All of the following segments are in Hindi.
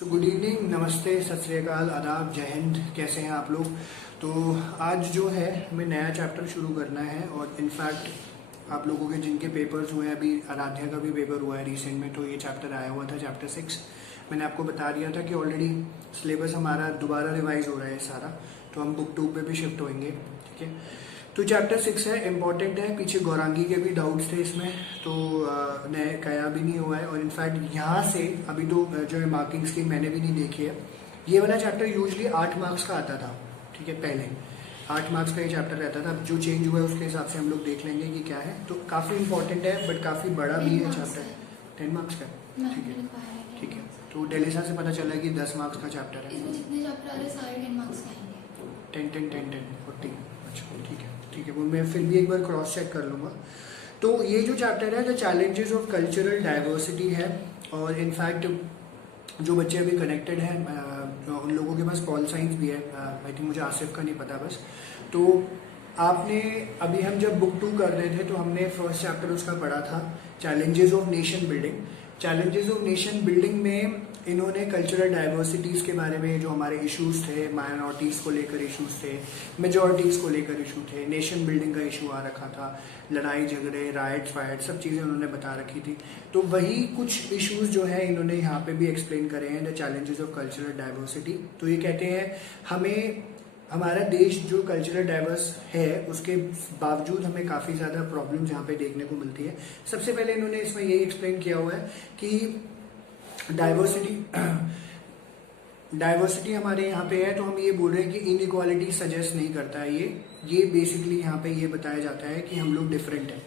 तो गुड इवनिंग, नमस्ते, सत श्री अकाल, आदाब, जय हिंद। कैसे हैं आप लोग। तो आज जो है हमें नया चैप्टर शुरू करना है और इनफैक्ट आप लोगों के जिनके पेपर्स हुए हैं, अभी आराध्या का भी पेपर हुआ है रिसेंट में, तो ये चैप्टर आया हुआ था, चैप्टर 6। मैंने आपको बता दिया था कि ऑलरेडी सिलेबस हमारा दोबारा रिवाइज हो रहा है सारा, तो हम बुक 2 पे भी शिफ्ट होंगे। ठीक है, तो चैप्टर 6 है, इम्पॉर्टेंट है। पीछे गौरांगी के भी डाउट्स थे इसमें, तो नए कया भी नहीं हुआ है। और इनफैक्ट यहाँ से अभी तो जो है मार्किंग स्कीम मैंने भी नहीं देखी है। ये वाला चैप्टर यूजली 8 मार्क्स का आता था। ठीक है, पहले 8 मार्क्स का ये चैप्टर रहता था। अब जो चेंज हुआ है उसके हिसाब से हम लोग देख लेंगे कि क्या है। तो काफ़ी इंपॉर्टेंट है, बट काफ़ी बड़ा भी है चैप्टर। 10 मार्क्स का। ठीक है, ठीक है। तो डेलिसा से पता चला है कि 10 मार्क्स का चैप्टर है। इसमें जितने चैप्टर आ रहे हैं सारे 10 मार्क्स का आएंगे। 10 10 10 10 40। अच्छा, ठीक है, ठीक है। वो मैं फिर भी एक बार क्रॉस चेक कर लूँगा। तो ये जो चैप्टर है, the challenges of cultural diversity है। और इनफैक्ट जो बच्चे अभी कनेक्टेड हैं, उन लोगों के पास पॉल साइंस भी है। आई थिंक मुझे आसिफ का नहीं पता बस। तो आपने अभी हम जब बुक 2 कर रहे थे तो हमने फर्स्ट चैप्टर उसका पढ़ा था, challenges of nation building. Challenges of nation building में इन्होंने कल्चरल डाइवर्सिटीज़ के बारे में, जो हमारे इश्यूज थे, माइनॉरिटीज़ को लेकर इश्यूज थे, मेजॉरिटीज़ को लेकर इशू थे, नेशन बिल्डिंग का इशू आ रखा था, लड़ाई झगड़े, राइट्स फाइट, सब चीज़ें उन्होंने बता रखी थी। तो वही कुछ इश्यूज जो है इन्होंने यहाँ पे भी एक्सप्लेन करे हैं, the challenges of cultural diversity. तो ये कहते हैं हमें हमारा देश जो कल्चरल डाइवर्स है उसके बावजूद हमें काफ़ी ज़्यादा प्रॉब्लम्स यहाँ पे देखने को मिलती है। सबसे पहले इन्होंने इसमें यही एक्सप्लेन किया हुआ है कि डाइवर्सिटी हमारे यहाँ पे है, तो हम ये बोल रहे हैं कि इनइक्वालिटी सजेस्ट नहीं करता है। ये बेसिकली यहाँ पे ये बताया जाता है कि हम लोग डिफरेंट हैं।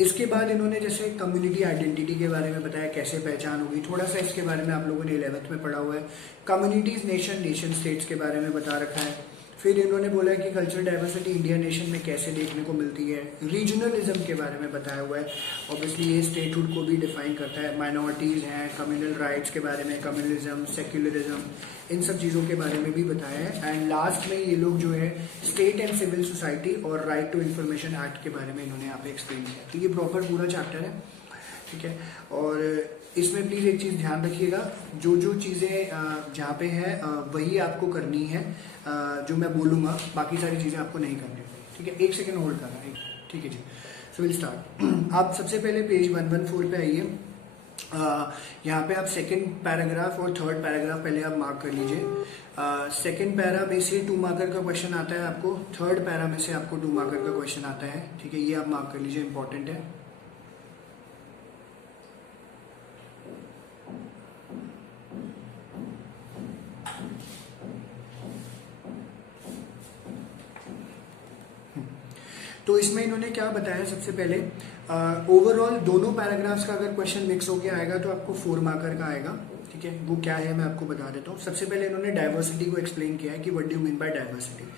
इसके बाद इन्होंने जैसे कम्युनिटी आइडेंटिटी के बारे में बताया, कैसे पहचान होगी, थोड़ा सा इसके बारे में आप लोगों ने 11th में पढ़ा हुआ है। कम्युनिटीज, नेशन स्टेट्स के बारे में बता रखा है। फिर इन्होंने बोला कि कल्चरल डाइवर्सिटी इंडिया नेशन में कैसे देखने को मिलती है। रीजनलिज्म के बारे में बताया हुआ है। ऑब्वियसली ये स्टेटहुड को भी डिफाइन करता है। माइनॉरिटीज़ हैं, कम्युनल राइट्स के बारे में, कम्युनलिज्म, सेक्युलरिज्म, इन सब चीज़ों के बारे में भी बताया है। एंड लास्ट में ये लोग जो है स्टेट एंड सिविल सोसाइटी और राइट टू इन्फॉर्मेशन एक्ट के बारे में इन्होंने यहाँ पे एक्सप्लेन किया। तो ये प्रॉपर पूरा चैप्टर है। ठीक है, और इसमें प्लीज़ एक चीज़ ध्यान रखिएगा, जो चीज़ें जहाँ पे है वही आपको करनी है, जो मैं बोलूँगा, बाकी सारी चीज़ें आपको नहीं करनी। ठीक है, 1 सेकेंड होल्ड करना है। ठीक है जी, सो विल स्टार्ट। आप सबसे पहले पेज 114 पे आइए। यहाँ पे आप सेकंड पैराग्राफ और थर्ड पैराग्राफ पहले आप मार्क कर लीजिए। सेकंड पैरा में से 2 मार्कर का क्वेश्चन आता है आपको, थर्ड पैरा में से आपको 2 मार्कर का क्वेश्चन आता है। ठीक है, ये आप मार्क कर लीजिए, इंपॉर्टेंट है। तो इसमें इन्होंने क्या बताया, सबसे पहले ओवरऑल दोनों पैराग्राफ्स का अगर क्वेश्चन मिक्स होके आएगा तो आपको 4 मार्कर का आएगा। ठीक है, वो क्या है मैं आपको बता देता हूँ। सबसे पहले इन्होंने डाइवर्सिटी को एक्सप्लेन किया है कि what do you mean by diversity.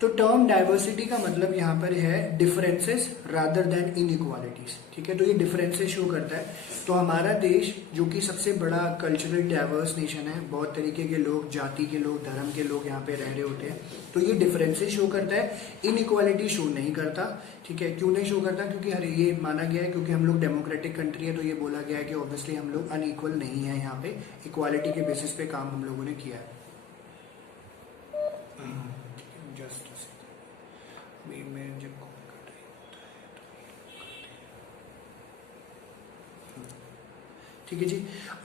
तो टर्म डाइवर्सिटी का मतलब यहाँ पर है डिफरेंसेस रादर देन इनइक्वालिटीज। ठीक है, तो ये डिफरेंसेस शो करता है। तो हमारा देश जो कि सबसे बड़ा कल्चरल डाइवर्स नेशन है, बहुत तरीके के लोग, जाति के लोग, धर्म के लोग यहाँ पे रह रहे होते हैं, तो ये डिफरेंसेस शो करता है, इनइक्वालिटी शो नहीं करता। ठीक है, क्यों नहीं शो करता? क्योंकि हर ये माना गया है, क्योंकि हम लोग डेमोक्रेटिक कंट्री है, तो ये बोला गया है कि ऑब्वियसली हम लोग अनइक्वल नहीं है, यहाँ पे इक्वालिटी के बेसिस पे काम हम लोगों ने किया है। ठीक है जी,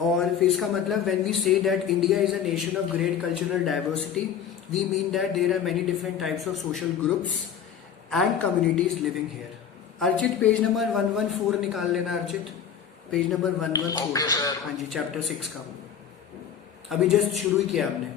और फिर इसका मतलब when we say that India is a nation of great cultural diversity, we mean that there are many different types of social groups and communities living here. Archit page number 114 निकाल लेना। Archit page number 114। हाँ जी, चैप्टर 6 का अभी जस्ट शुरू ही किया हमने।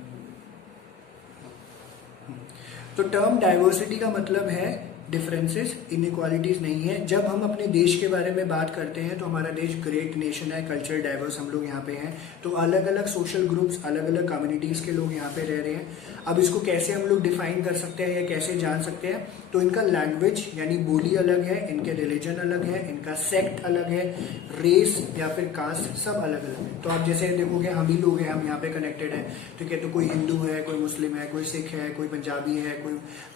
तो टर्म डाइवर्सिटी का मतलब है डिफरेंसेस, इनइक्वालिटीज नहीं है। जब हम अपने देश के बारे में बात करते हैं तो हमारा देश ग्रेट नेशन है, कल्चरल डाइवर्स हम लोग यहाँ पे हैं, तो अलग अलग सोशल ग्रुप्स, अलग अलग कम्युनिटीज के लोग यहाँ पे रह रहे हैं। अब इसको कैसे हम लोग डिफाइन कर सकते हैं या कैसे जान सकते हैं? तो इनका लैंग्वेज यानी बोली अलग है, इनके रिलीजन अलग है, इनका सेक्ट अलग है, रेस या फिर कास्ट सब अलग अलग है। तो आप जैसे देखोगे हम ही लोग हैं, हम यहाँ पे कनेक्टेड हैं। ठीक है, तो कोई हिंदू है, कोई मुस्लिम है, कोई सिख है, कोई पंजाबी है,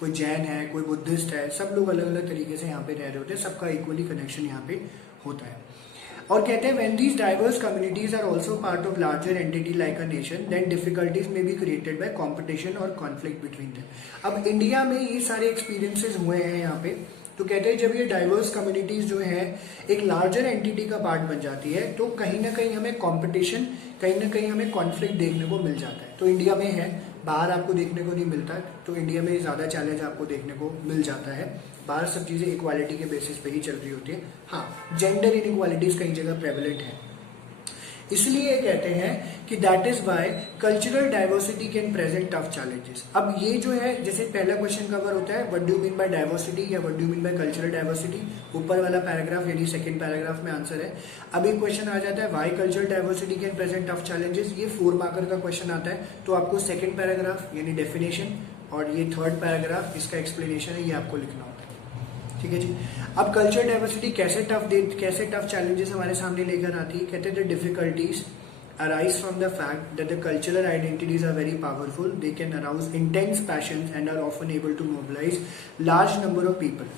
कोई जैन है, कोई बुद्धिस्ट है, सब लोग अलग अलग तरीके से यहाँ पे रह रहे होते हैं, सबका इक्वली कनेक्शन यहाँ पे होता है। और कहते हैं when these diverse communities are also part of larger entity like a nation, then difficulties may be created by competition और conflict between them. अब इंडिया में ये सारे एक्सपीरियंसेस हुए हैं यहाँ पे, तो कहते हैं जब ये डाइवर्स कम्युनिटीज जो है एक लार्जर एंटिटी का पार्ट बन जाती है तो कहीं ना कहीं हमें कंपटीशन, कहीं ना कहीं हमें कॉन्फ्लिक्ट देखने को मिल जाता है. तो इंडिया में है, बाहर आपको देखने को नहीं मिलता, तो इंडिया में ज़्यादा चैलेंज आपको देखने को मिल जाता है. बाहर सब चीज़ें इक्वालिटी के बेसिस पे ही चल रही होती है. हाँ, जेंडर इनइक्वालिटीज कई जगह प्रेवलेंट है, इसलिए कहते हैं कि that is why cultural diversity can present tough challenges. अब ये जो है, जैसे पहला क्वेश्चन कवर होता है what do you mean by diversity या what do you mean by cultural diversity, ऊपर वाला पैराग्राफ यानी सेकंड पैराग्राफ में आंसर है. अब एक क्वेश्चन आ जाता है why cultural diversity can present tough challenges, ये 4 मार्कर का क्वेश्चन आता है, तो आपको सेकंड पैराग्राफ यानी डेफिनेशन और ये थर्ड पैराग्राफ इसका एक्सप्लेनेशन है, ये आपको लिखना होता है. ठीक है जी. अब कल्चर डाइवर्सिटी कैसे टफ चैलेंजेस हमारे सामने लेकर आती है. कहते हैं difficulties arise from the fact that the cultural identities are very powerful. They can arouse intense passions and are often able to mobilize large number of people.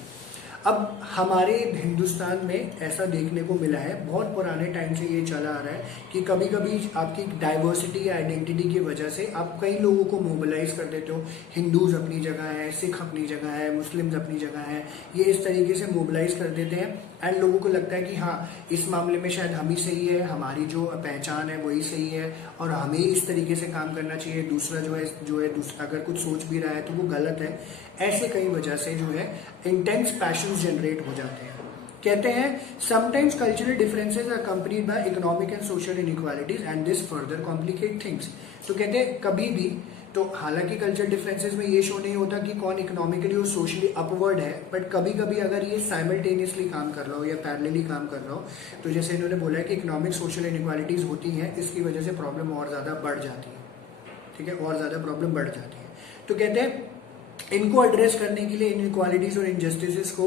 अब हमारे हिंदुस्तान में ऐसा देखने को मिला है, बहुत पुराने टाइम से ये चला आ रहा है कि कभी कभी आपकी डाइवर्सिटी या आइडेंटिटी की वजह से आप कई लोगों को मोबिलाइज कर देते हो. हिंदूज अपनी जगह है, सिख अपनी जगह है, मुस्लिम्स अपनी जगह है, ये इस तरीके से मोबिलाइज कर देते हैं एंड लोगों को लगता है कि हाँ इस मामले में शायद हम ही सही है, हमारी जो पहचान है वही सही है और हमें इस तरीके से काम करना चाहिए, दूसरा जो है अगर कुछ सोच भी रहा है तो वो गलत है. ऐसे कई वजह से जो है इंटेंस पैशंस जनरेट हो जाते हैं. कहते हैं sometimes cultural differences are accompanied by economic and social inequalities and this further complicate things. तो कहते हैं कभी भी, तो हालांकि कल्चर डिफरेंसेस में ये शो नहीं होता कि कौन इकोनॉमिकली और सोशली अपवर्ड है, बट कभी कभी अगर ये साइमल्टेनियसली काम कर रहा हो या पैरेलली काम कर रहा हो, तो जैसे इन्होंने बोला है कि इकोनॉमिक सोशल इनइक्वालिटीज होती हैं, इसकी वजह से प्रॉब्लम और ज़्यादा बढ़ जाती है. ठीक है, और ज़्यादा प्रॉब्लम बढ़ जाती है. तो कहते हैं इनको एड्रेस करने के लिए इनइक्वालिटीज और इनजस्टिसेस को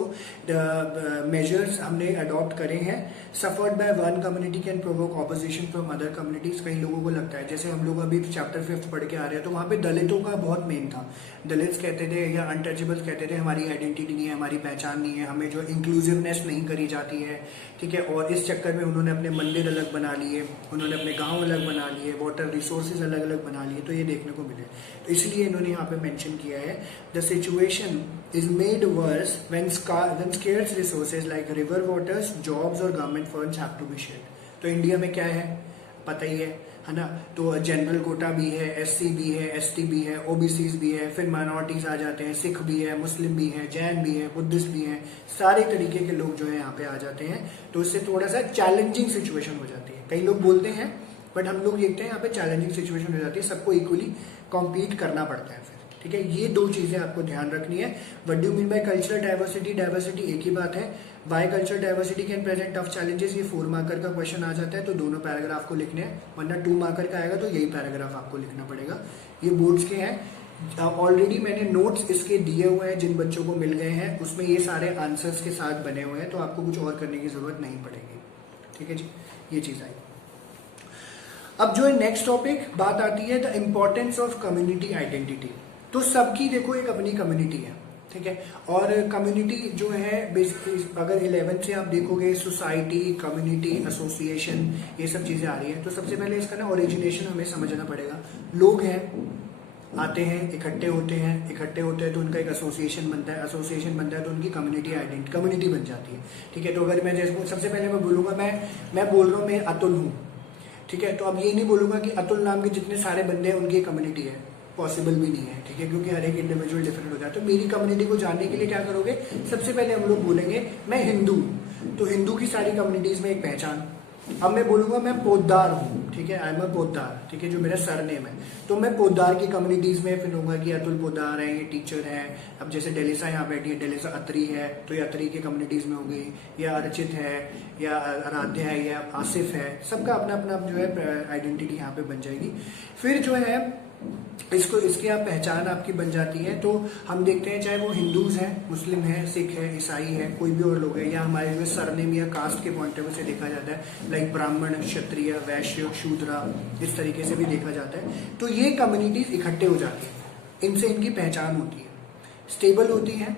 मेजर्स हमने अडॉप्ट करे हैं. Suffered by one community can provoke opposition from other communities. कई लोगों को लगता है, जैसे हम लोग अभी चैप्टर 5 पढ़ के आ रहे हैं, तो वहाँ पे दलितों का बहुत मेन था. दलित्स कहते थे या अनटचेबल्स कहते थे हमारी आइडेंटिटी नहीं है, हमारी पहचान नहीं है, हमें जो इंक्लूसिवनेस नहीं करी जाती है. ठीक है, और इस चक्कर में उन्होंने अपने मंदिर अलग बना लिए, उन्होंने अपने गाँव अलग बना लिए, वाटर रिसोर्सेज अलग अलग बना लिए, तो ये देखने को मिले. तो इसलिए इन्होंने यहाँ पे मेंशन किया है the situation is made worse when scarce resources like river waters, jobs और government funds have to be shared. तो इंडिया में क्या है पता ही है ना. तो जनरल कोटा भी है, SC भी है, ST भी है, OBCs भी है, फिर माइनॉरिटीज आ जाते हैं, सिख भी है, मुस्लिम भी है, जैन भी है, बुद्धिस्ट भी है, सारे तरीके के लोग जो है यहाँ पे आ जाते हैं. तो इससे थोड़ा सा चैलेंजिंग सिचुएशन हो जाती है. कई लोग बोलते हैं बट हम लोग देखते हैं यहाँ पे चैलेंजिंग सिचुएशन हो जाती है, सबको इक्वली कॉम्पीट करना पड़ता है. ठीक है, ये 2 चीजें आपको ध्यान रखनी है. What do you mean by cultural diversity, diversity एक ही बात है. Why cultural diversity can present tough challenges, ये 4 मार्कर का क्वेश्चन आ जाता है, तो दोनों पैराग्राफ को लिखने हैं, वरना 2 मार्कर का आएगा तो यही पैराग्राफ आपको लिखना पड़ेगा. ये बोर्ड्स के हैं, ऑलरेडी मैंने नोट्स इसके दिए हुए हैं, जिन बच्चों को मिल गए हैं उसमें ये सारे आंसर्स के साथ बने हुए हैं, तो आपको कुछ और करने की जरूरत नहीं पड़ेगी. ठीक है जी, ये चीज आई. अब जो है नेक्स्ट टॉपिक बात आती है the importance of community identity. तो सबकी देखो एक अपनी कम्युनिटी है. ठीक है, और कम्युनिटी जो है बेसिकली अगर 11th से आप देखोगे सोसाइटी, कम्युनिटी, एसोसिएशन, ये सब चीजें आ रही है. तो सबसे पहले इसका ना ओरिजिनेशन हमें समझना पड़ेगा. लोग हैं, आते हैं, इकट्ठे होते हैं तो उनका एक एसोसिएशन बनता है, एसोसिएशन बनता है तो उनकी कम्युनिटी बन जाती है. ठीक है, तो अगर मैं जैसे सबसे पहले मैं बोलूंगा मैं बोल रहा हूँ मैं अतुल हूँ. ठीक है, तो अब ये नहीं बोलूंगा कि अतुल नाम के जितने सारे बंदे हैं उनकी कम्युनिटी है, पॉसिबल भी नहीं है. ठीक है, क्योंकि हर एक इंडिविजुअल डिफरेंट हो जाता है. तो मेरी कम्युनिटी को जानने के लिए क्या करोगे, सबसे पहले हम लोग बोलेंगे मैं हिंदू, तो हिंदू की सारी कम्युनिटीज में एक पहचान. अब मैं बोलूंगा मैं पोद्दार हूँ. ठीक है, आई एम अ पोद्दार. ठीक है, जो मेरा सरनेम है, तो मैं पोद्दार की कम्युनिटीज में फिर होगा कि अतुल पोद्दार है, ये टीचर है. अब जैसे डेलिसा यहाँ बैठी है, डेलिसा अत्री है, तो ये अत्री की कम्युनिटीज में होगी, या अर्चित है, या आराध्य है, या आसिफ है. सबका अपना अपना जो है आइडेंटिटी यहाँ पे बन जाएगी. फिर जो है इसकी आप पहचान आपकी बन जाती है. तो हम देखते हैं चाहे वो हिंदूज हैं, मुस्लिम है, सिख है, ईसाई है, कोई भी और लोग है, या हमारे जो सरनेम या कास्ट के पॉइंट ऑफ व्यू से देखा जाता है, लाइक ब्राह्मण, क्षत्रिय, वैश्य, शूद्रा, इस तरीके से भी देखा जाता है. तो ये कम्युनिटीज इकट्ठे हो जाती है, इनसे इनकी पहचान होती है, स्टेबल होती है,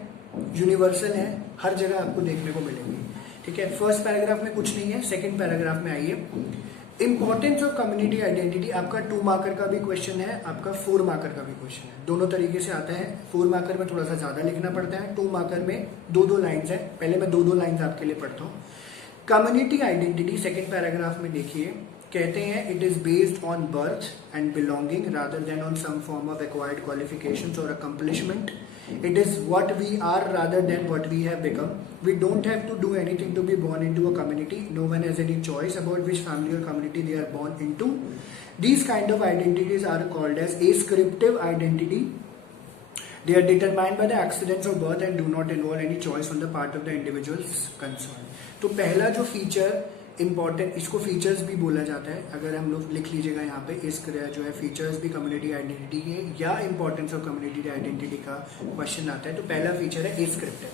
यूनिवर्सल है, हर जगह आपको देखने को मिलेंगी. ठीक है, फर्स्ट पैराग्राफ में कुछ नहीं है, सेकंड पैराग्राफ में आइए। इंपॉर्टेंस ऑफ कम्युनिटी आइडेंटिटी, आपका 2 मार्कर का भी क्वेश्चन है, आपका 4 मार्कर का भी क्वेश्चन है, दोनों तरीके से आता है। 4 मार्कर में थोड़ा सा ज्यादा लिखना पड़ता है, 2 मार्कर में 2-2 लाइन्स है। पहले मैं 2-2 लाइन्स आपके लिए पढ़ता हूँ। कम्युनिटी आइडेंटिटी सेकंड पैराग्राफ में देखिए, कहते हैं it is based on birth and belonging rather than on some form of acquired qualifications और accomplishment. It is what we are rather than what we have become. We don't have to do anything to be born into a community. No one has any choice about which family or community they are born into. These kind of identities are called as ascriptive identity. They are determined by the accidents of birth and do not involve any choice on the part of the individuals concerned. तो पहला जो फीचर इंपॉर्टेंट, इसको फीचर्स भी बोला जाता है, अगर हम लोग लिख लीजिएगा यहाँ पे, इस जो है फीचर्स भी कम्युनिटी आइडेंटिटी है या इंपॉर्टेंस ऑफ कम्युनिटी आइडेंटिटी का क्वेश्चन आता है। तो पहला फीचर है एस्क्रिप्टिव,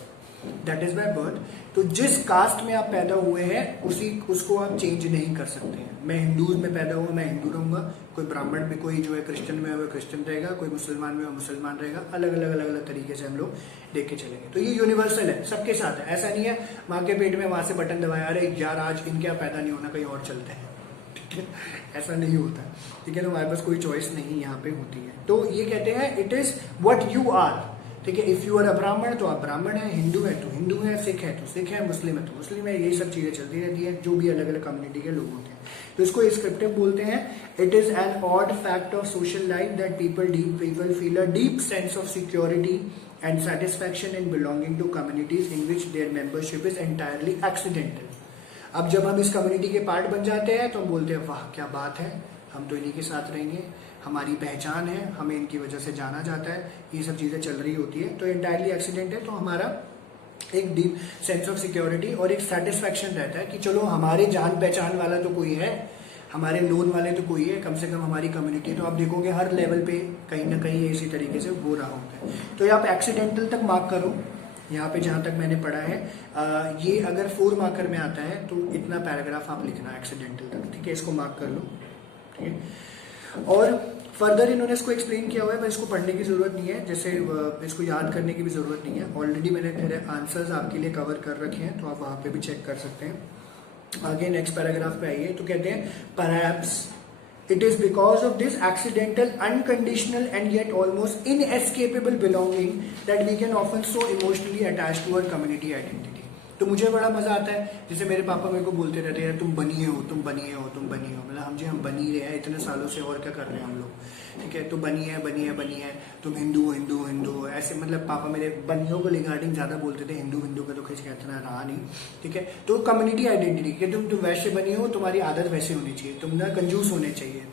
दैट इज बाय बर्थ। तो जिस कास्ट में आप पैदा हुए हैं उसको आप चेंज नहीं कर सकते हैं। मैं हिंदूज में पैदा हुआ, मैं हिंदू रहूंगा, कोई ब्राह्मण में, कोई जो है क्रिश्चियन में वो क्रिश्चियन रहेगा, कोई मुसलमान में वो मुसलमान रहेगा, अलग अलग तरीके से हम लोग देख के चलेंगे। तो ये यूनिवर्सल है, सबके साथ है। ऐसा नहीं है माँ के पेट में वहां से बटन दबाया, अरे यार आज इनके यहाँ पैदा नहीं होना, कहीं और चलते हैं, ठीक है, ऐसा नहीं होता, ठीक है। तो हमारे पास कोई चॉइस नहीं यहाँ पे होती है। तो ये कहते हैं it is what you are, ठीक है। इफ यू आर अ ब्राह्मण तो आप ब्राह्मण है, हिंदू है तो हिंदू है, सिख है तो सिख है, मुस्लिम है तो मुस्लिम है, यही सब चीजें चलती रहती है जो भी अलग अलग कम्युनिटी के लोग होते हैं। तो इसको स्क्रिप्टिव बोलते हैं। It is an odd fact of social life that people feel a deep sense of security and satisfaction in belonging to communities in which their membership is entirely accidental. अब जब हम इस कम्युनिटी के पार्ट बन जाते हैं तो हम बोलते हैं वाह क्या बात है, हम तो इन्हीं के साथ रहेंगे, हमारी पहचान है, हमें इनकी वजह से जाना जाता है, ये सब चीजें चल रही होती है। तो एंटायरली एक्सीडेंट है, तो हमारा एक डीप सेंस ऑफ सिक्योरिटी और एक सेटिस्फैक्शन रहता है कि चलो हमारे जान पहचान वाला तो कोई है, हमारे लोन वाले तो कोई है, कम से कम हमारी कम्युनिटी। तो आप देखोगे हर लेवल पे कहीं ना कहीं इसी तरीके से हो रहा होता है। तो आप एक्सीडेंटल तक मार्क करो, यहाँ पे जहां तक मैंने पढ़ा है, ये अगर 4 मार्कर में आता है तो इतना पैराग्राफ आप लिखना एक्सीडेंटल तक, ठीक है, इसको मार्क कर लो, ठीक है। और फर्दर इन्होंने इसको एक्सप्लेन किया हुआ है, पर इसको पढ़ने की जरूरत नहीं है, जैसे इसको याद करने की भी जरूरत नहीं है। ऑलरेडी मैंने मेरे आंसर्स आपके लिए कवर कर रखे हैं, तो आप वहां पे भी चेक कर सकते हैं। आगे नेक्स्ट पैराग्राफ पे आइए, तो कहते हैं perhaps it is because of this accidental unconditional and yet almost inescapable belonging that we can often so emotionally attach to our community identity. तो मुझे बड़ा मजा आता है, जैसे मेरे पापा मेरे को बोलते रहते हैं तुम बनिए हो, तुम बनिए हो, तुम बनिए हो, मतलब हम बन ही रहे हैं इतने सालों से, और क्या कर रहे हैं हम लोग, ठीक है। तो बनिए बनिए बनिए, तुम हिंदू हिंदू हिंदू, ऐसे मतलब पापा मेरे बनियों को रिगार्डिंग ज्यादा बोलते थे, हिंदू हिंदू का तो खिंच इतना रहा नहीं, ठीक है। तो कम्युनिटी आइडेंटिटी कि तुम वैसे बनी हो, तुम्हारी आदत वैसे होनी चाहिए, तुम ना कंजूस होने चाहिए,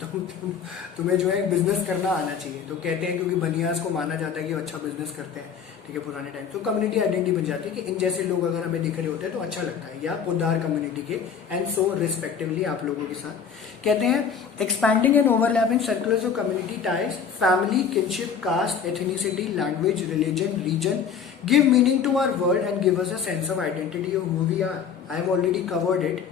तुम्हें जो है बिजनेस करना आना चाहिए। तो कहते हैं क्योंकि बनियास को माना जाता है कि अच्छा बिजनेस करते हैं, ठीक है, पुराने टाइम। तो कम्युनिटी आइडेंटिटी बन जाती है कि इन जैसे लोग अगर हमें दिख रहे होते हैं तो अच्छा लगता है, या पोदार कम्युनिटी के एंड सो रिस्पेक्टिवली आप लोगों के साथ। कहते हैं expanding and overlapping circulars of community ties, family, kinship, caste, ethnicity, language, religion, region give meaning to our world and give us a sense of identity of who we are. I have already covered it.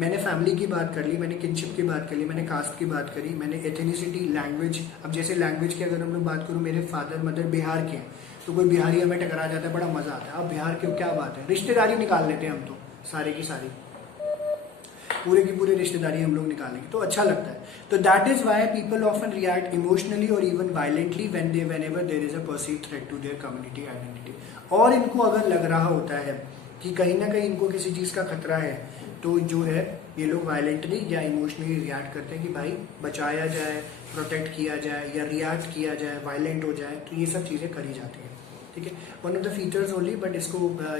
मैंने फैमिली की बात कर ली, मैंने किनशिप की बात कर ली, मैंने कास्ट की बात करी, मैंने एथनिसिटी, लैंग्वेज। अब जैसे लैंग्वेज की अगर हम लोग बात करूं, मेरे फादर मदर बिहार के हैं, तो कोई बिहारी हमें टकरा जाता है, बड़ा मजा आता है। अब बिहार की क्या बात है, रिश्तेदारी निकाल लेते हैं हम तो, सारी की सारी पूरे की पूरी रिश्तेदारी हम लोग निकालेंगे तो अच्छा लगता है। तो that is why people often react emotionally और even violently whenever there is a perceived threat to their community identity. और इनको अगर लग रहा होता है कि कहीं ना कहीं इनको किसी चीज का खतरा है, तो जो है ये लोग वायलेंटली या इमोशनली रिएक्ट करते हैं कि भाई बचाया जाए, प्रोटेक्ट किया जाए, या रिएक्ट किया जाए, वायलेंट हो जाए, तो ये सब चीजें करी जाती है, ठीक है। One of the features only, but इसको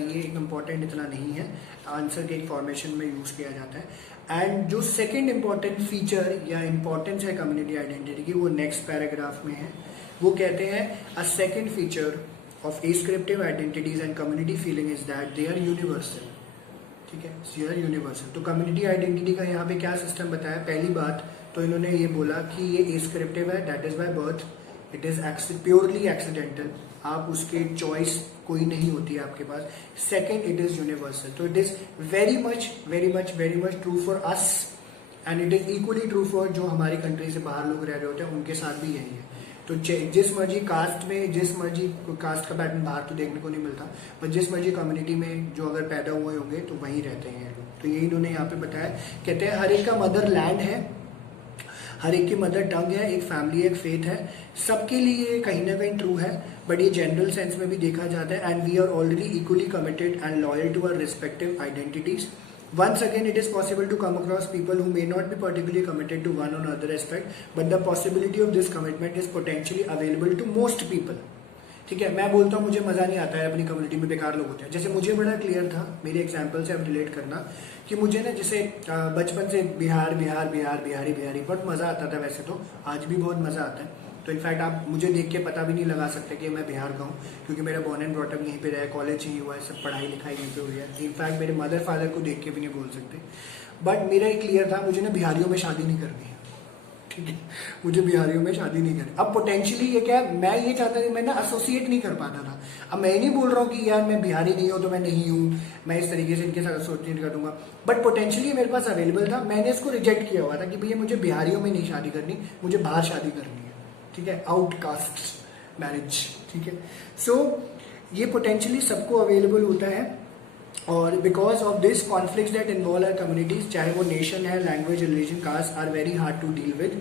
ये इम्पोर्टेंट इतना नहीं है, आंसर के एक फॉर्मेशन में यूज किया जाता है। एंड जो सेकंड इम्पोर्टेंट फीचर या इम्पोर्टेंस है कम्युनिटी आइडेंटिटी की, वो नेक्स्ट पैराग्राफ में है। वो कहते हैं a second feature of ascriptive identities and community feeling is that they are universal, ठीक है, दे आर यूनिवर्सल। तो कम्युनिटी आइडेंटिटी का यहाँ पे क्या सिस्टम बताया, पहली बात तो इन्होंने ये बोला कि ये एस्क्रिप्टिव है, that is by birth, it is purely accidental, आप उसके चॉइस कोई नहीं होती है आपके पास। सेकंड, इट इज यूनिवर्सल, तो it is very much true for us and it is equally true for जो हमारी कंट्री से बाहर लोग रह रहे होते हैं, उनके साथ भी यही है। तो जिस मर्जी कास्ट में, जिस मर्जी कास्ट का पैटर्न बाहर तो देखने को नहीं मिलता, पर जिस मर्जी कम्युनिटी में जो अगर पैदा हुए होंगे तो वहीं रहते हैं ये लोग। तो ये इन्होंने यहाँ पे बताया, कहते हैं हर एक का मदर लैंड है, हर एक की मदर टंग है, एक फैमिली, एक फेथ है, सबके लिए कहीं ना कहीं ट्रू है, बट ये जनरल सेंस में भी देखा जाता है। And we are already equally committed and loyal to our respective identities. Once again, it is possible to come across people who may not be particularly committed to one or another aspect, but the possibility of this commitment is potentially available to most people. ठीक है, मैं बोलता हूँ मुझे मजा नहीं आता है अपनी कम्युनिटी में, बेकार लोग होते हैं। जैसे मुझे बड़ा क्लियर था, मेरे एग्जांपल से अब रिलेट करना, कि मुझे ना जैसे बचपन से बिहारी बहुत मजा आता था। वैसे तो आज भी बहुत मजा आता है, तो इनफैक्ट आप मुझे देख के पता भी नहीं लगा सकते कि मैं बिहार का हूँ, क्योंकि मेरा बॉर्न एंड ब्रॉट अप यहीं पे रहा है, कॉलेज यहीं हुआ है, सब पढ़ाई लिखाई यहीं पे हुई है। इनफैक्ट मेरे मदर फादर को देख के भी नहीं बोल सकते। बट मेरा एक क्लियर था, मुझे ना बिहारियों में शादी नहीं करनी है, ठीक है, मुझे बिहारियों में शादी नहीं करनी। अब पोटेंशियली ये क्या है, मैं ये चाहता था, मैं ना एसोसिएट नहीं कर पाता था। अब मैं नहीं बोल रहा हूँ कि यार मैं बिहारी नहीं हूँ तो मैं नहीं हूँ, मैं इस तरीके से इनके साथ एसोसिएट कर दूंगा, बट पोटेंशियली मेरे पास अवेलेबल था। मैंने इसको रिजेक्ट किया हुआ था कि भैया मुझे बिहारियों में नहीं शादी करनी, मुझे बाहर शादी करनी है, ठीक है, आउटकास्ट मैरिज, ठीक है। सो ये पोटेंशियली सबको अवेलेबल होता है, और because of this conflicts that involve our communities, चाहे वो नेशन है, language, religion, caste, are very hard to deal with.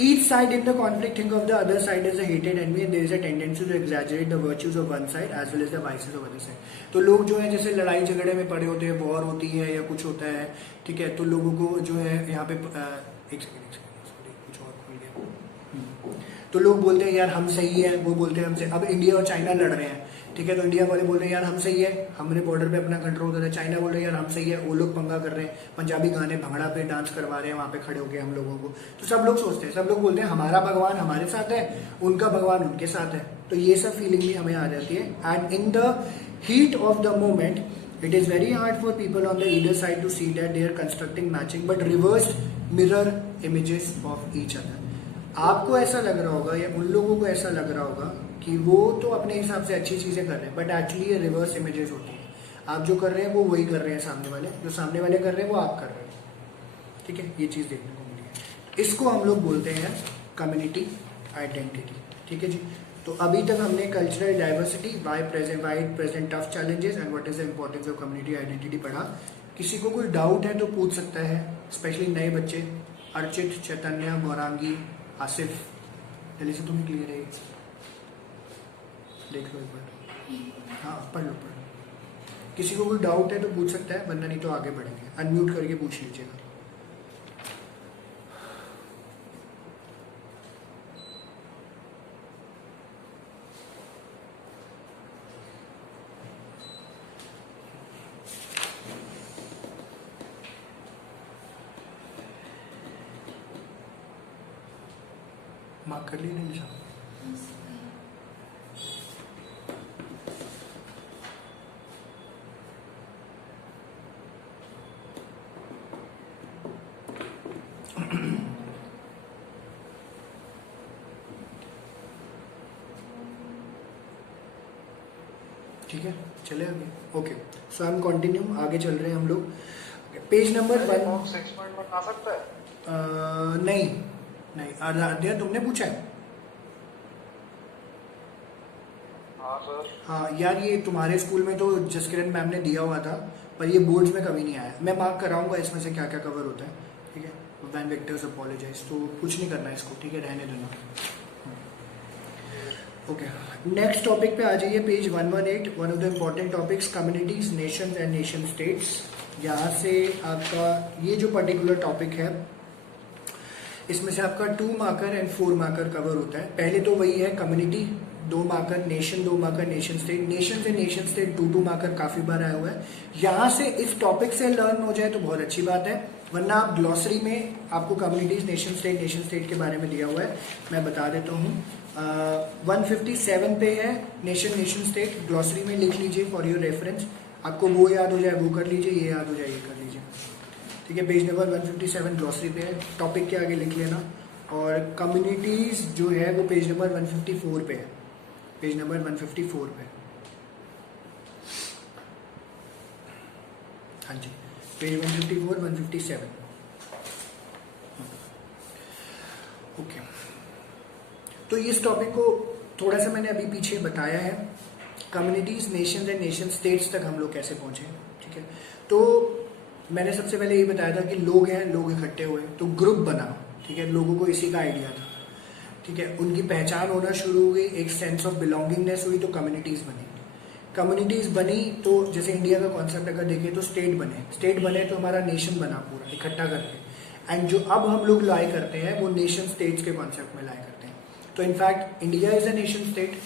Each side in the conflict think of the other side as a hated enemy, and there is a tendency to exaggerate the virtues of one side as well as the vices of other side. तो लोग जो है जैसे लड़ाई झगड़े में पड़े होते हैं, वॉर होती है या कुछ होता है, ठीक है, तो लोगों को जो है यहाँ पे एक सेकंड सॉरी, कुछ और खुल गया। तो लोग बोलते हैं यार हम सही है, वो बोलते हैं हमसे। अब इंडिया और चाइना लड़ रहे हैं, ठीक है, तो इंडिया वाले बोल रहे हैं यार हम सही है, हमने बॉर्डर पे अपना कंट्रोल कर रहे हैं। चाइना बोल रहे हैं यार हम सही है, वो लोग पंगा कर रहे हैं, पंजाबी गाने भंगड़ा पे डांस करवा रहे हैं वहां पे खड़े होके हम लोगों को। तो सब लोग सोचते हैं, सब लोग बोलते हैं हमारा भगवान हमारे साथ है, उनका भगवान उनके साथ है। तो ये सब फीलिंग भी हमें आ जाती है। And in the heat of the moment it is very hard for people on the either side to see that they are constructing matching but reversed mirror images of each other. आपको ऐसा लग रहा होगा या उन लोगों को ऐसा लग रहा होगा कि वो तो अपने हिसाब से अच्छी चीजें कर रहे हैं, बट एक्चुअली ये रिवर्स इमेजेस होती हैं। आप जो कर रहे हैं वो वही कर रहे हैं सामने वाले, जो सामने वाले कर रहे हैं वो आप कर रहे हैं, ठीक है, ये चीज देखने को मिली है। इसको हम लोग बोलते हैं कम्युनिटी आइडेंटिटी, ठीक है जी। तो अभी तक हमने cultural diversity, why present tough challenges and what is the importance of community identity पढ़ा। किसी को कोई डाउट है तो पूछ सकता है, स्पेशली नए बच्चे, अर्चित, चैतन्य, गौरांगी, आसिफ, जल्दी से तुम्हें क्लियर है, देख लो एक बार, हाँ पढ़ लो। किसी को कोई डाउट है तो पूछ सकता है, वरना नहीं तो आगे बढ़ेंगे। अनम्यूट करके पूछ लीजिएगा। मार्क कर लिए नहीं साहब? ठीक है, चले आगे। Okay, so I am continue, आगे चल रहे हैं हम लोग। पेज नंबर 1 आ सकता है? नहीं आराध्या तुमने पूछा है? हाँ सर। हाँ यार, ये तुम्हारे स्कूल में तो जसकिरण मैम ने दिया हुआ था, पर ये बोर्ड्स में कभी नहीं आया। मैं मार्क कराऊंगा इसमें से क्या क्या कवर होता है, ठीक है। व्हेन वेक्टर्स अपोलोजाइज, तो कुछ नहीं करना इसको, ठीक है, रहने देना। ओके, नेक्स्ट टॉपिक पे आ जाइए, page 118, one of the important topics, communities, Nations and nation states. यहाँ से आपका ये जो पर्टिकुलर टॉपिक है, इसमें से आपका 2 मार्कर एंड 4 मार्कर कवर होता है। पहले तो वही है, community 2 marker, nation 2 marker, nation state. Nation से नेशन स्टेट 2-2 मार्कर काफी बार आया हुआ है। यहाँ से इस टॉपिक से लर्न हो जाए तो बहुत अच्छी बात है, वरना आप ग्लॉसरी में आपको कम्युनिटीज, नेशन स्टेट के बारे में दिया हुआ है, मैं बता देता हूँ। 157 पे है नेशन स्टेट, ग्लॉसरी में लिख लीजिए फॉर योर रेफरेंस। आपको वो याद हो जाए वो कर लीजिए, ये याद हो जाए ये कर लीजिए, ठीक है। पेज नंबर 157 ग्लॉसरी पे है, टॉपिक के आगे लिख लेना। और कम्युनिटीज जो है वो पेज नंबर 154 पे है, पेज नंबर 154 पे, हाँ जी, पेज 154, 157। ओके, तो इस टॉपिक को थोड़ा सा मैंने अभी पीछे बताया है, communities, Nations and nation states तक हम लोग कैसे पहुंचे, ठीक है। तो मैंने सबसे पहले ये बताया था कि लोग हैं, लोग इकट्ठे हुए तो ग्रुप बना, ठीक है, लोगों को इसी का आइडिया था, ठीक है, उनकी पहचान होना शुरू हो गई, एक सेंस ऑफ बिलोंगिंगनेस हुई तो कम्युनिटीज बनी। कम्युनिटीज बनी तो जैसे इंडिया का कॉन्सेप्ट अगर देखें तो स्टेट बने तो हमारा नेशन बना पूरा इकट्ठा करके, एंड जो अब हम लोग लाई करते हैं वो नेशन स्टेट्स के कॉन्सेप्ट में लाई करते हैं। तो in fact India is a nation state,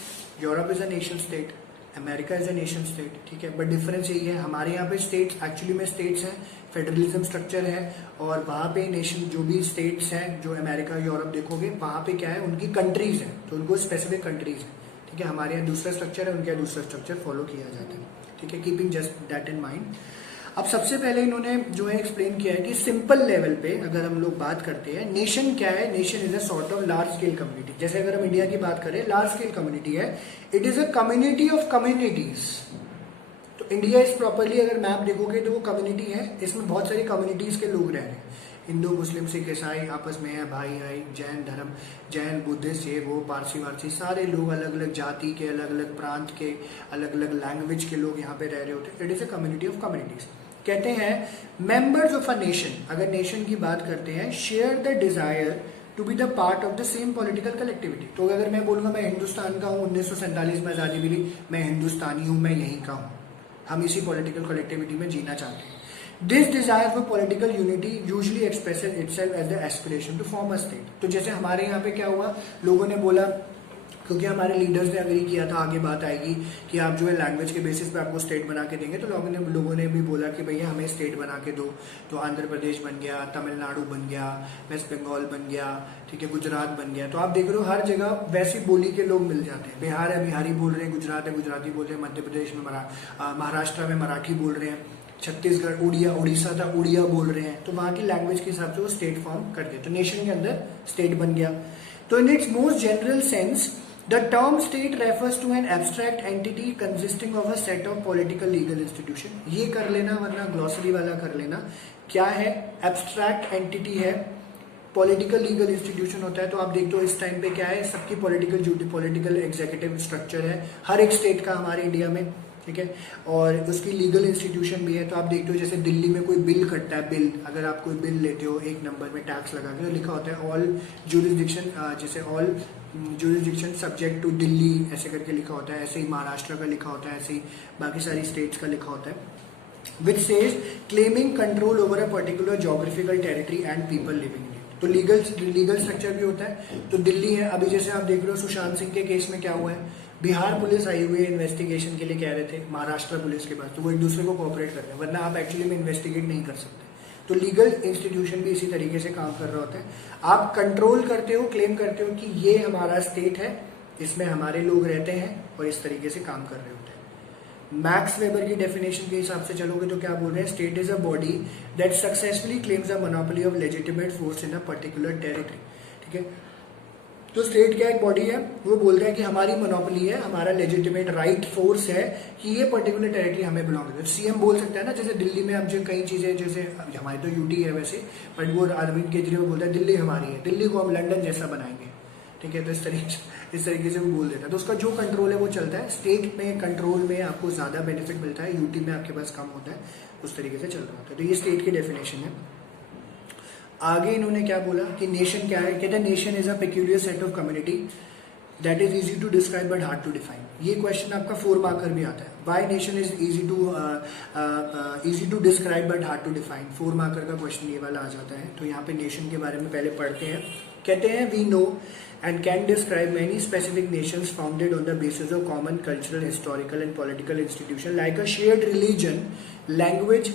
Europe is a nation state, America is a nation state, ठीक है, बट डिफरेंस यही है हमारे यहाँ पे स्टेट्स एक्चुअली में स्टेट्स हैं, फेडरलिज्म स्ट्रक्चर है, और वहाँ पे नेशन जो भी स्टेट्स हैं, जो अमेरिका यूरोप देखोगे वहाँ पे क्या है, उनकी कंट्रीज हैं, तो उनको स्पेसिफिक कंट्रीज है, ठीक है। हमारे यहाँ दूसरा स्ट्रक्चर है, उनके यहाँ दूसरा स्ट्रक्चर फॉलो किया जाता है, ठीक है, keeping just that in mind. अब सबसे पहले इन्होंने जो है एक्सप्लेन किया है कि सिंपल लेवल पे अगर हम लोग बात करते हैं, नेशन क्या है, nation is a sort of large scale community. जैसे अगर हम इंडिया की बात करें, लार्ज स्केल कम्युनिटी है, it is a community of communities. तो इंडिया इज प्रॉपरली अगर मैप देखोगे तो वो कम्युनिटी है, इसमें बहुत सारी कम्युनिटीज के लोग रह रहे हैं, हिंदू, मुस्लिम, सिख, ईसाई आपस में है, भाई भाई, जैन धर्म, जैन, बुद्धिस्ट, ये वो, पारसी वारसी, सारे लोग अलग अलग जाति के, अलग अलग प्रांत के, अलग अलग लैंग्वेज के लोग यहाँ पे रह रहे होते हैं। It is a community of communities. कहते हैं मेंबर्स ऑफ अ नेशन, अगर नेशन की बात करते हैं, share the desire to be the part of the same political collectivity. तो अगर मैं बोलूंगा मैं हिंदुस्तान का हूँ, 1947 में आजादी मिली, मैं हिंदुस्तानी हूँ, मैं यहीं का हूँ, हम इसी पॉलिटिकल कलेक्टिविटी में जीना चाहते हैं। This desire for political unity usually expresses itself as the aspiration to form a state. तो जैसे हमारे यहाँ पे क्या हुआ, लोगों ने बोला, क्योंकि हमारे लीडर्स ने अग्री किया था, आगे बात आएगी कि आप जो है लैंग्वेज के बेसिस पे आपको स्टेट बना के देंगे, तो लोगों ने भी बोला कि भैया हमें स्टेट बना के दो। तो आंध्र प्रदेश बन गया, तमिलनाडु बन गया, वेस्ट बंगाल बन गया, ठीक है, गुजरात बन गया। तो आप देख रहे हो हर जगह वैसी बोली के लोग मिल जाते हैं, बिहार है बिहारी बोल रहे हैं, गुजरात है गुजराती बोल रहे हैं, मध्य प्रदेश में महाराष्ट्र में मराठी बोल रहे हैं, छत्तीसगढ़ उड़ीसा था उड़िया बोल रहे हैं। तो वहाँ की लैंग्वेज के हिसाब से वो स्टेट फॉर्म कर दिया, तो नेशन के अंदर स्टेट बन गया। तो in its most general sense the term state refers to an abstract entity consisting of a set of political legal institution. ये कर लेना, वरना ग्लॉसरी वाला कर लेना। क्या है, एब्स्ट्रैक्ट एंटिटी है, पॉलिटिकल लीगल इंस्टीट्यूशन होता है। तो आप देखते हो इस टाइम पे क्या है, सबकी political duty, political executive structure है हर एक स्टेट का हमारे इंडिया में, ठीक है, और उसकी लीगल इंस्टीट्यूशन भी है। तो आप देखते हो जैसे दिल्ली में कोई बिल कटता है, बिल अगर आप कोई बिल लेते हो एक नंबर में टैक्स लगा के, तो लिखा होता है ऑल ज्यूरिसडिक्शन, जैसे all jurisdiction subject to Delhi ऐसे करके लिखा होता है। ऐसे ही महाराष्ट्र का लिखा होता है, ऐसे ही बाकी सारी स्टेट्स का लिखा होता है, which says claiming control over a particular geographical territory and people living in it. तो लीगल स्ट्रक्चर भी होता है। तो दिल्ली है, अभी जैसे आप देख रहे हो सुशांत सिंह के केस में क्या हुआ है, बिहार पुलिस आई हुई है इन्वेस्टिगेशन के लिए, कह रहे थे महाराष्ट्र पुलिस के पास, तो वो एक दूसरे को कोऑपरेट कर रहे हैं, वरना आप एक्चुअली में इन्वेस्टिगेट नहीं कर सकते। तो लीगल इंस्टीट्यूशन भी इसी तरीके से काम कर रहा होता है। आप कंट्रोल करते हो, क्लेम करते हो कि ये हमारा स्टेट है, इसमें हमारे लोग रहते हैं, और इस तरीके से काम कर रहे होते हैं। मैक्स वेबर की डेफिनेशन के हिसाब से चलोगे तो क्या बोल रहे हैं, state is a body that successfully claims a monopoly of legitimate force in a particular territory, ठीक है। तो स्टेट क्या एक बॉडी है, वो बोलता है कि हमारी मोनोपोली है, हमारा लेजिटिमेट राइट फोर्स है कि ये पर्टिकुलर टेरिटरी हमें बिलोंग करती है। सीएम बोल सकता है ना, जैसे दिल्ली में अब जो कई चीजें, जैसे हमारी तो यूटी है वैसे, बट वो अरविंद केजरीवाल बोलता है दिल्ली हमारी है, दिल्ली को हम लंदन जैसा बनाएंगे, ठीक है। तो इस तरीके से वो बोल देता है। तो उसका जो कंट्रोल है वो चलता है। स्टेट में कंट्रोल में आपको ज्यादा बेनिफिट मिलता है, यूटी में आपके पास कम होता है, उस तरीके से चल रहा होता है। तो ये स्टेट की डेफिनेशन है। आगे इन्होंने क्या बोला कि नेशन क्या है, कहते हैं nation is a peculiar set of community that is easy to describe but hard to define. ये क्वेश्चन आपका 4 मार्कर भी आता है, why nation is easy to describe but hard to define. 4 marker का क्वेश्चन ये वाला आ जाता है। तो यहाँ पे नेशन के बारे में पहले पढ़ते हैं। कहते हैं we know and can describe many specific nations founded on the basis of common cultural, historical and political institution like a shared religion, language,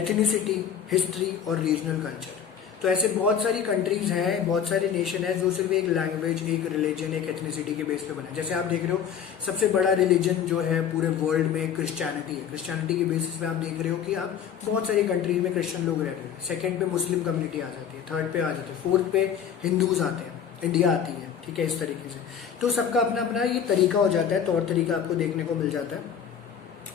ethnicity, history और regional culture। तो ऐसे बहुत सारी कंट्रीज हैं, बहुत सारे नेशन है जो सिर्फ एक लैंग्वेज, एक रिलीजन, एक एथनिसिटी के बेस पे बना है। जैसे आप देख रहे हो सबसे बड़ा रिलीजन जो है पूरे वर्ल्ड में क्रिश्चियनिटी है। क्रिश्चियनिटी के बेसिस पे आप देख रहे हो कि आप बहुत सारी कंट्रीज में क्रिश्चियन लोग रहते हैं। सेकंड पे मुस्लिम कम्युनिटी आ जाती है, थर्ड पे आ जाते हैं, फोर्थ पे हिंदूज आते हैं, इंडिया आती है, ठीक है, इस तरीके से। तो सबका अपना अपना ये तरीका हो जाता है, तौर तरीका आपको देखने को मिल जाता है,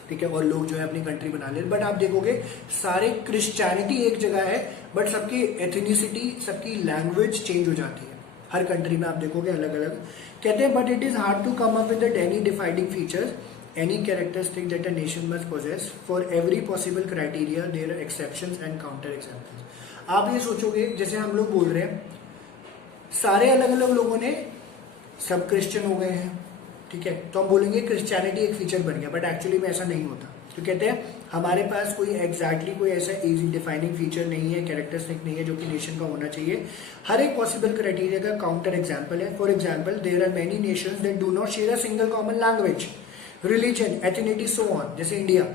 ठीक है, और लोग जो है अपनी कंट्री बना ले। बट आप देखोगे सारे क्रिश्चियनिटी एक जगह है, बट सबकी एथनिसिटी, सबकी लैंग्वेज चेंज हो जाती है। हर कंट्री में आप देखोगे अलग अलग। कहते हैं but it is hard to come up with any defining features, any characteristic that a nation must possess, for every possible criteria there are exceptions and counter examples. आप ये सोचोगे जैसे हम लोग बोल रहे हैं सारे अलग अलग लोगों ने सब क्रिश्चियन हो गए हैं, ठीक है, तो हम बोलेंगे क्रिश्चियनिटी एक फीचर बन गया, बट एक्चुअली में ऐसा नहीं होता। तो कहते हैं हमारे पास कोई एग्जैक्टली कोई ऐसा इजी डिफाइनिंग फीचर नहीं है, कैरेक्टरिस्टिक नहीं है जो कि नेशन का होना चाहिए। हर एक पॉसिबल क्राइटेरिया का काउंटर एग्जाम्पल है। For example there are many nations that do not share a single common language, religion, ethnicity, so on, जैसे India.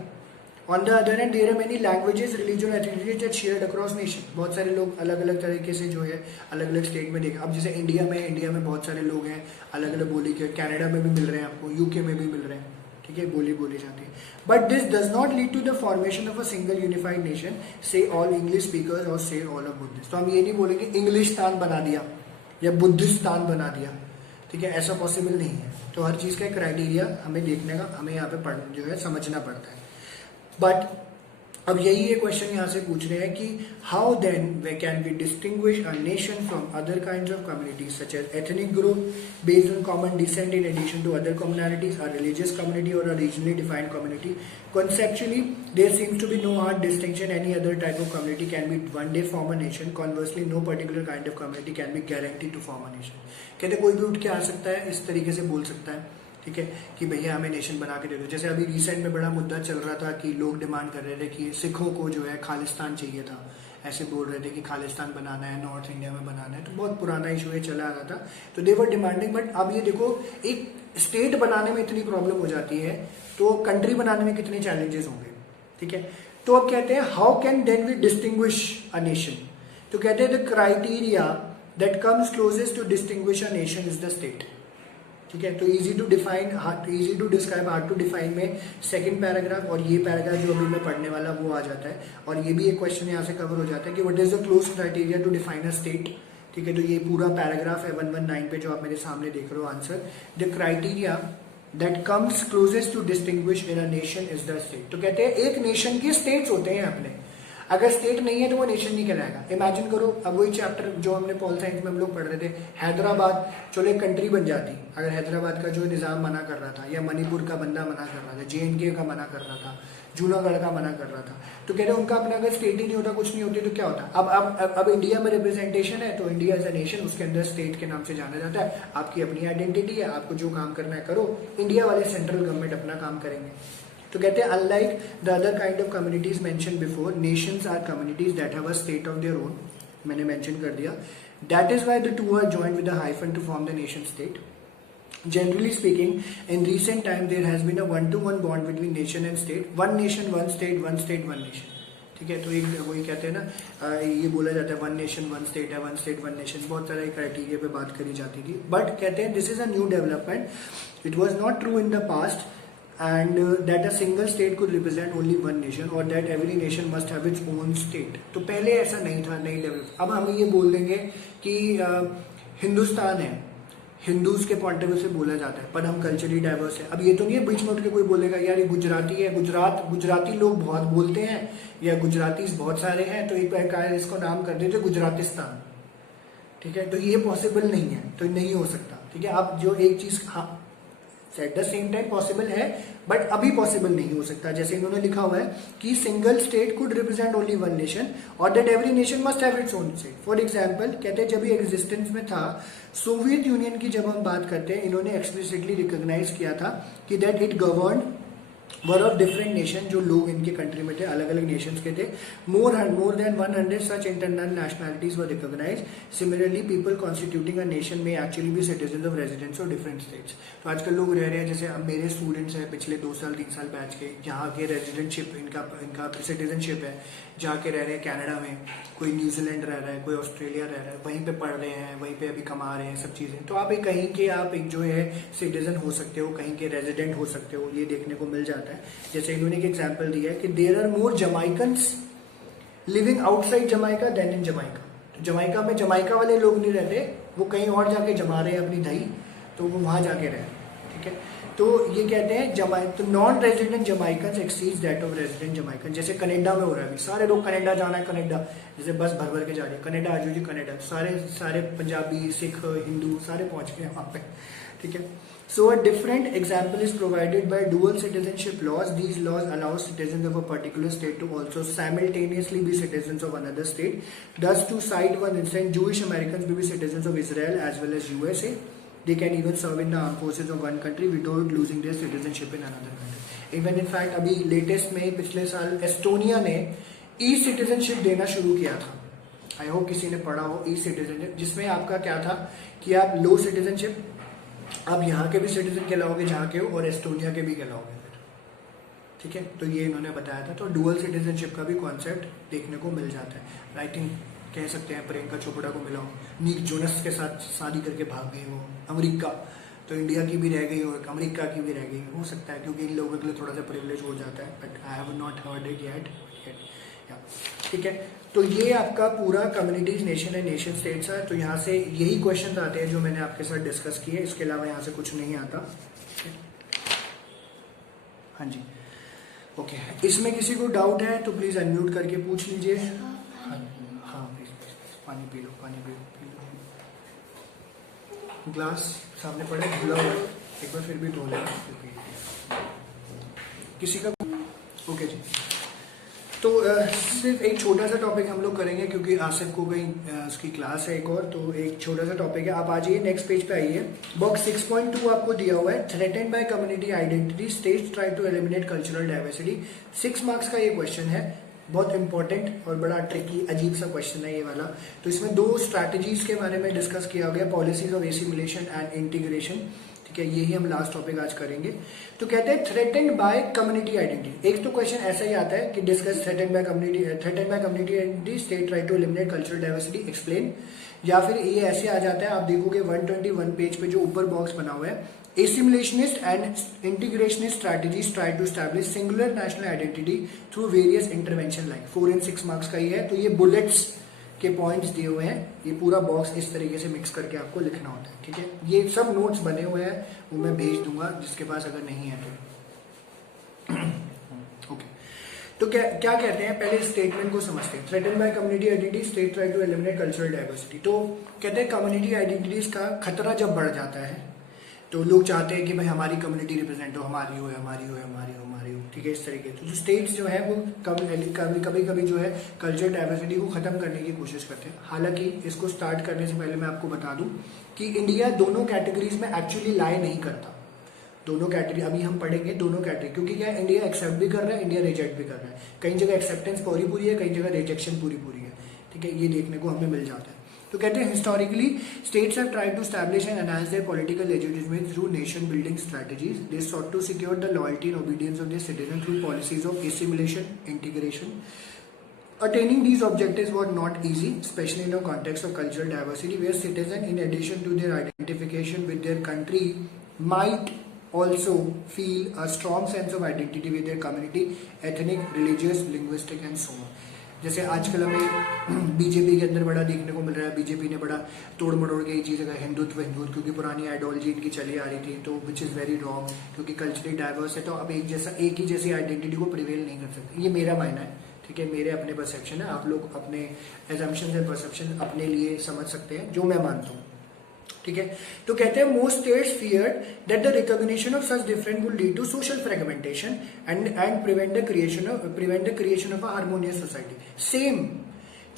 On the other hand there are many languages, religion, ethnicities that shared across nation. बहुत सारे लोग अलग अलग तरीके से जो है अलग अलग स्टेट में देखें। अब जैसे इंडिया में बहुत सारे लोग हैं अलग अलग बोली के, कनाडा में भी मिल रहे हैं आपको, यूके में भी मिल रहे हैं, ठीक है, बोली जाती है। But this does not lead to the formation of a single unified nation, say all English speakers और से ऑल ऑफ बुद्धिस्ट। तो हम ये नहीं बोलेंगे इंग्लिशस्तान बना दिया या बुद्धिस्तान बना दिया, ठीक है, ऐसा पॉसिबल नहीं है। तो हर चीज का क्राइटेरिया हमें देखने का, हमें यहाँ पे जो है समझना पड़ता है। बट अब यही ये क्वेश्चन यहाँ से पूछ रहे हैं कि how then we can be distinguish a nation from other kinds of communities such as ethnic group based on common descent in addition to other communities, a religious community और a regionally defined community. Conceptually, there seems to be no hard distinction. Any other type of community can be one day form a nation. Conversely, no particular kind of community can be guaranteed to form a nation. कहते कोई भी उठ के आ सकता है, इस तरीके से बोल सकता है, ठीक है, कि भैया हमें नेशन बना के दे दो। जैसे अभी रिसेंट में बड़ा मुद्दा चल रहा था कि लोग डिमांड कर रहे थे कि सिखों को जो है खालिस्तान चाहिए था, ऐसे बोल रहे थे कि खालिस्तान बनाना है, नॉर्थ इंडिया में बनाना है। तो बहुत पुराना इशू है, चला आ रहा था, तो देवर डिमांडिंग। बट अब ये देखो एक स्टेट बनाने में इतनी प्रॉब्लम हो जाती है, तो कंट्री बनाने में कितने चैलेंजेस होंगे, ठीक है। तो अब कहते हैं how can then we distinguish a nation. तो कहते हैं the criteria that comes closest to distinguish a nation is the state, ठीक है। तो easy to define, easy to describe, hard to define में सेकंड पैराग्राफ और ये पैराग्राफ जो अभी मैं पढ़ने वाला वो आ जाता है। और ये भी एक क्वेश्चन यहाँ से कवर हो जाता है कि what is the close criteria to define a state, ठीक है। तो ये पूरा पैराग्राफ है 119 पे जो आप मेरे सामने देख रहे हो answer. The criteria that comes closest to distinguish in a nation is the state. तो कहते हैं एक नेशन के स्टेट्स होते हैं अपने, अगर स्टेट नहीं है तो वो नेशन नहीं कहलाएगा। इमेजिन करो, अब वही चैप्टर जो हमने पॉल साइंस में हम लोग पढ़ रहे थे, हैदराबाद चलो एक कंट्री बन जाती अगर हैदराबाद का जो निज़ाम मना कर रहा था, या मणिपुर का बंदा मना कर रहा था, JNK का मना कर रहा था, जूनागढ़ का मना कर रहा था, तो कह रहे उनका अपना अगर स्टेट ही नहीं होता, कुछ नहीं होती, तो क्या होता। अब इंडिया में रिप्रेजेंटेशन है, तो इंडिया एज अ नेशन उसके अंदर स्टेट के नाम से जाना जाता है। आपकी अपनी आइडेंटिटी है, आपको जो काम करना है करो, इंडिया वाले सेंट्रल गवर्नमेंट अपना काम करेंगे। तो कहते हैं unlike the other kind of communities mention before, nations are communities that have a state of their own. मैंने मेंशन कर दिया, that is why the two are joined with a hyphen to form the nation state. Generally speaking, in recent time there has been a one-to-one bond between nation and state. One nation, one state, one state, one nation. ठीक है, तो एक वही कहते हैं ना, ये बोला जाता है वन नेशन वन स्टेट है, वन स्टेट वन नेशन, बहुत सारे क्राइटेरिया पे बात करी जाती थी। बट कहते हैं this is a new development, it was not true in the past, and that a single state could represent only one nation or that every nation must have its own state. तो पहले ऐसा नहीं था, नहीं डेवलप। अब हम ये बोल देंगे कि हिंदुस्तान है, हिंदूज के पॉइंट ऑफ व्यू से बोला जाता है, पर हम कल्चरली डाइवर्स है। अब ये तो नहीं है बीच में उठ के कोई बोलेगा यार ये गुजराती है, गुजराती लोग बहुत बोलते हैं या गुजराती बहुत सारे हैं, तो एक प्रकार इसको नाम कर देते गुजरातिस्तान, ठीक है। तो ये पॉसिबल नहीं है, तो नहीं हो सकता, ठीक है। अब जो एक चीज at the same time possible है, बट अभी पॉसिबल नहीं हो सकता। जैसे इन्होंने लिखा हुआ है कि single state could represent only one nation और that every nation must have its own state. For example कहते हैं जब ये एग्जिस्टेंस में था, सोवियत यूनियन की जब हम बात करते हैं, इन्होंने एक्सप्लिसिटली रिकॉग्नाइज किया था कि that it govern were of different nation, जो लोग इनके कंट्री में थे अलग अलग नेशंस के थे। More than 100 such internal nationalities were recognise. Similarly people constituting a nation में एक्चुअली भी citizen of residents of different states. तो आजकल लोग रह रहे हैं, जैसे अब मेरे स्टूडेंट्स हैं पिछले 2 साल 3 साल बैच के, यहाँ के रेजिडेंटशिप इनका सिटीजनशिप है, जाके रह रहे हैं कनाडा में, कोई न्यूजीलैंड रह रहा है, कोई ऑस्ट्रेलिया रह रहा है, वहीं पे पढ़ रहे हैं, वहीं पे अभी कमा रहे हैं, सब चीज़ें। तो आप एक कहीं के आप एक जो है सिटीजन हो सकते हो, कहीं के रेजिडेंट हो सकते हो, ये देखने को मिल जाता है। जैसे इन्होंने एक एग्जांपल दिया है कि there are more Jamaicans living outside Jamaica than in Jamaica. तो जमाइका में जमाइका वाले लोग नहीं रहते, वो कहीं और जाके जमा रहे हैं अपनी दही, तो वो वहां जाके रहे, ठीक ठीक है, तो ये कहते हैं तो non resident Jamaican access that of resident Jamaican. जैसे कनाडा में हो रहा है, अभी सारे लोग कनाडा जाना है, कनाडा जैसे बस भर भर के जा रही है, कनाडा आ जाओ जी कनाडा, सारे पंजाबी सिख हिंदू सारे पहुंच गए वहाँ पे, ठीक है। So a different example is provided by dual citizenship laws. These laws allow citizens of a particular state to also simultaneously be citizens of another state. Thus, to cite one instance, Jewish Americans may be citizens of Israel as well as USA. They can even serve in the armed forces of one country without losing their citizenship in another country. Even in fact, अभी लेटेस्ट में पिछले साल एस्टोनिया ने ई सिटीजनशिप देना शुरू किया था। आई होप किसी ने पढ़ा हो ई सिटीजनशिप, जिसमें आपका क्या था कि आप लो सिटीजनशिप, आप यहाँ के भी सिटीजन कहलाओगे जहाँ के हो, और एस्टोनिया के भी कहलाओगे फिर, ठीक है। तो ये इन्होंने बताया था। तो डुअल सिटीजनशिप का भी कॉन्सेप्ट देखने को मिल जाता है। आई थिंक कह सकते हैं प्रियंका चोपड़ा को मिला हो, निक जोनस के साथ शादी करके भाग गई हो अमेरिका, तो इंडिया की भी रह गई और अमेरिका की भी रह गई, हो सकता है, क्योंकि इन लोगों के लिए थोड़ा सा प्रिविलेज हो जाता है, but I have not heard it yet, ठीक है। तो ये आपका पूरा communities, nation and nation states है। तो यहाँ से यही क्वेश्चन आते हैं जो मैंने आपके साथ डिस्कस किए, इसके अलावा यहाँ से कुछ नहीं आता। हाँ जी, ओके। इसमें किसी को डाउट है तो प्लीज अनम्यूट करके पूछ लीजिए। हाँ प्लीज पानी पी लो, पानी पी लो। ग्लास सामने पड़े, धुला हुआ, एक बार फिर भी धो लेना किसी का। ओके जी, तो सिर्फ एक छोटा सा टॉपिक हम लोग करेंगे क्योंकि आसिफ को कहीं उसकी क्लास है एक और, तो एक छोटा सा टॉपिक है। आप आ जाइए नेक्स्ट पेज पे आइए। बॉक्स 6.2 आपको दिया हुआ है, threatened by community identity states try to eliminate cultural diversity. 6 marks का ये क्वेश्चन है, बहुत इंपॉर्टेंट और बड़ा ट्रिकी अजीब सा क्वेश्चन है ये वाला। तो इसमें 2 स्ट्रैटेजीज के बारे में डिस्कस किया गया, policies of assimilation and integration, ठीक है। यही हम लास्ट टॉपिक आज करेंगे। तो कहते हैं थ्रेटेंड बाय कम्युनिटी आइडेंटिटी। एक तो क्वेश्चन ऐसा ही आता है कि discuss threatened by community identity state try to eliminate cultural diversity explain, या फिर ये ऐसे आ जाता है, आप देखोगे 121 पेज पे जो ऊपर बॉक्स बना हुआ है, assimilationist and integrationist strategies try to establish singular national identity through various intervention like 4 and 6 marks का ही है। तो ये बुलेट्स के पॉइंट्स दिए हुए हैं, ये पूरा बॉक्स इस तरीके से मिक्स करके आपको लिखना होता है, ठीक है। ये सब नोट्स बने हुए हैं, वो मैं भेज दूंगा जिसके पास अगर नहीं है तो। ओके, तो क्या कहते हैं, पहले स्टेटमेंट को समझते हैं। Threatened by community identity state try to eliminate cultural diversity. तो कहते हैं कम्युनिटी आइडेंटिटीज का खतरा जब बढ़ जाता है तो लोग चाहते हैं कि भाई हमारी कम्युनिटी रिप्रेजेंट हो, हमारी हो, ठीक है, इस तरीके। तो जो स्टेट्स जो है वो कभी जो है कल्चरल डाइवर्सिटी को खत्म करने की कोशिश करते हैं। हालांकि इसको स्टार्ट करने से पहले मैं आपको बता दूं कि इंडिया दोनों कैटेगरीज में एक्चुअली लाई नहीं करता। दोनों कैटेगरी अभी हम पढ़ेंगे, दोनों कैटेगरी, क्योंकि क्या इंडिया एक्सेप्ट भी कर रहा है, इंडिया रिजेक्ट भी कर रहा है। कई जगह एक्सेप्टेंस पूरी है, कई जगह रिजेक्शन पूरी है, ठीक है, ये देखने को हमें मिल जाता है। तो कहते हैं historically states have tried to establish and enhance their political legitimacy through nation building strategies. They sought to secure the loyalty and obedience of their citizens through policies of assimilation, integration. Attaining these objectives was not easy, especially in a context of cultural diversity, where citizens, in addition to their identification with their country, might also feel a strong sense of identity with their community, ethnic, religious, linguistic, and so on. जैसे आजकल हमें बीजेपी के अंदर बड़ा देखने को मिल रहा है, बीजेपी ने बड़ा तोड़ मड़ोड़ के ये चीज़ें का हिंदुत्व, क्योंकि पुरानी आइडियोलॉजी इनकी चली आ रही थी, तो विच इज़ वेरी रॉन्ग, क्योंकि कल्चरली डाइवर्स है तो अब एक ही जैसी आइडेंटिटी को प्रिवेल नहीं कर सकते। ये मेरा मानना है, ठीक है, मेरे अपने परसेप्शन है, आप लोग अपने एजम्पशन एंड परसेप्शन अपने लिए समझ सकते हैं, जो मैं मानता हूँ, ठीक है। तो कहते हैं most states feared that the recognition of such different would lead to social fragmentation and prevent the creation of a harmonious society. Same